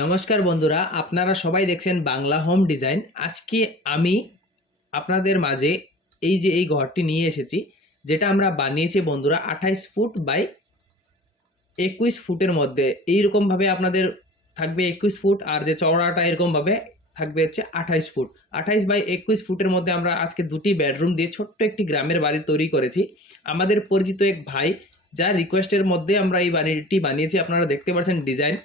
নমস্কার বন্ধুরা, আপনারা সবাই দেখছেন বাংলা হোম ডিজাইন। আজকে আমি আপনাদের মাঝে এই ঘরটি নিয়ে এসেছি, যেটা আমরা বানিয়েছি বন্ধুরা 28 ফুট বাই 21 ফুটের মধ্যে। এইরকমভাবে আপনাদের থাকবে 21 ফুট, আর যে চওড়াটা এরকমভাবে থাকবে হচ্ছে 28 ফুট। 28 বাই 21 ফুটের মধ্যে আমরা আজকে দুটি বেডরুম দিয়ে ছোট্ট একটি গ্রামের বাড়ি তৈরি করেছি। আমাদের পরিচিত এক ভাই যার রিকোয়েস্টের মধ্যে আমরা এই বাড়িটি বানিয়েছি। আপনারা দেখতে পাচ্ছেন ডিজাইন,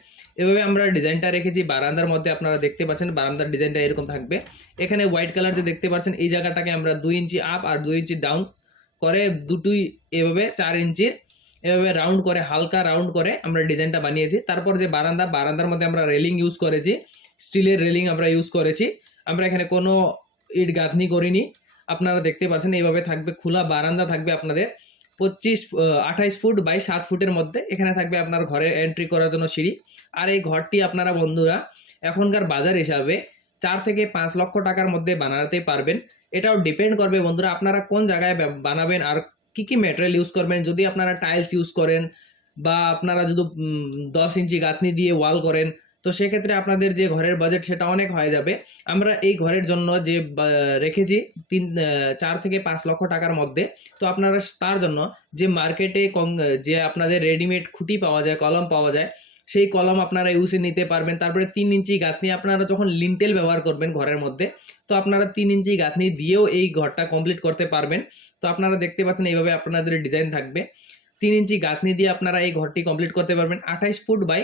এভাবে আমরা ডিজাইনটা রেখেছি। বারান্দার মধ্যে আপনারা দেখতে পাচ্ছেন বারান্দার ডিজাইনটা এরকম থাকবে। এখানে হোয়াইট কালার যে দেখতে পাচ্ছেন, এই জায়গাটাকে আমরা 2 ইঞ্চি আপ আর 2 ইঞ্চি ডাউন করে দুটোই এভাবে 4 ইঞ্চির এভাবে রাউন্ড করে, হালকা রাউন্ড করে আমরা ডিজাইনটা বানিয়েছি। তারপর যে বারান্দার মধ্যে আমরা রেলিং ইউজ করেছি, স্টিলের রেলিং আমরা ইউজ করেছি। আমরা এখানে কোনো ইট গাঁথনি করিনি। আপনারা দেখতে পাচ্ছেন এইভাবে থাকবে, খোলা বারান্দা থাকবে আপনাদের 28 ফুট বাই 7 ফুটের মধ্যে। এখানে থাকবে আপনার ঘরে এন্ট্রি করার জন্য সিঁড়ি। আর এই ঘরটি আপনারা বন্ধুরা এখনকার বাজার হিসাবে 4 থেকে 5 লক্ষ টাকার মধ্যে বানাতে পারবেন। এটাও ডিপেন্ড করবে বন্ধুরা আপনারা কোন জায়গায় বানাবেন আর কি কি ম্যাটেরিয়াল ইউজ করবেন। যদি আপনারা টাইলস ইউজ করেন বা আপনারা যদি 10 ইঞ্চি গাঁথনি দিয়ে ওয়াল করেন, তো সেক্ষেত্রে আপনাদের যে ঘরের বাজেট সেটা অনেক হয়ে যাবে। আমরা এই ঘরের জন্য যে রেখেছি 4 থেকে 5 লক্ষ টাকার মধ্যে। তো আপনারা তার জন্য যে মার্কেটে যে আপনাদের রেডিমেড খুঁটি পাওয়া যায়, কলম পাওয়া যায়, সেই কলম আপনারা ইউজে নিতে পারবেন। তারপরে 3 ইঞ্চি গাঁথনি আপনারা যখন লিন্টেল ব্যবহার করবেন ঘরের মধ্যে, তো আপনারা 3 ইঞ্চি গাঁথনি দিয়েও এই ঘরটা কমপ্লিট করতে পারবেন। তো আপনারা দেখতে পাচ্ছেন এইভাবে আপনাদের ডিজাইন থাকবে। 3 ইঞ্চি গাঁথনি দিয়ে আপনারা এই ঘরটি কমপ্লিট করতে পারবেন। 28 ফুট বাই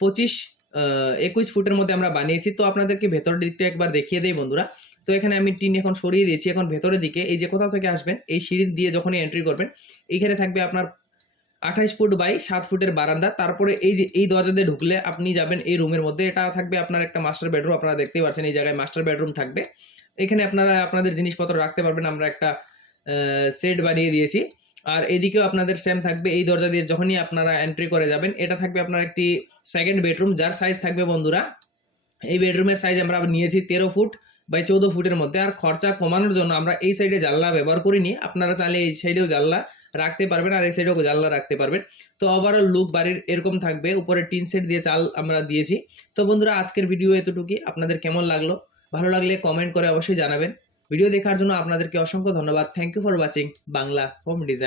21 ফুটের মধ্যে আমরা বানিয়েছি। তো আপনাদেরকে ভেতরের দিকটা একবার দেখিয়ে দেই বন্ধুরা। তো এখানে আমি টিন এখন সরিয়ে দিয়েছি। এখন ভেতরের দিকে এই যে কোথাও থেকে আসবেন, এই সিঁড়ি দিয়ে যখনই এন্ট্রি করবেন, এইখানে থাকবে আপনার 28 ফুট বাই 7 ফুটের বারান্দা। তারপরে এই যে এই দরজা দিয়ে ঢুকলে আপনি যাবেন এই রুমের মধ্যে। এটা থাকবে আপনার একটা মাস্টার বেডরুম। আপনারা দেখতেই পাচ্ছেন এই জায়গায় মাস্টার বেডরুম থাকবে। এখানে আপনারা আপনাদের জিনিসপত্র রাখতে পারবেন। আমরা একটা সেট বানিয়ে দিয়েছি। আর এদিকেও আপনাদের সেম থাকবে। এই দরজা দিয়ে যখনই আপনারা এন্ট্রি করে যাবেন, এটা থাকবে আপনার একটি সেকেন্ড বেডরুম, যার সাইজ থাকবে বন্ধুরা, এই বেডরুমের সাইজ আমরা নিয়েছি 13 ফুট বাই 14 ফুটের মধ্যে। আর খরচা কমানোর জন্য আমরা এই সাইডে জানলা ব্যবহার করিনি। আপনারা চাইলে এই সাইডেও জানলা রাখতে পারবেন আর এই সাইডেও জানলা রাখতে পারবেন। তো ওভারঅল লুক বাড়ির এরকম থাকবে। উপরে টিন সেট দিয়ে চাল আমরা দিয়েছি। তো বন্ধুরা আজকের ভিডিও এতটুকুই। আপনাদের কেমন লাগলো? ভালো লাগলে কমেন্ট করে অবশ্যই জানাবেন। ভিডিও দেখার জন্য আপনাদেরকে অসংখ্য ধন্যবাদ। Thank you for watching Bangla home design.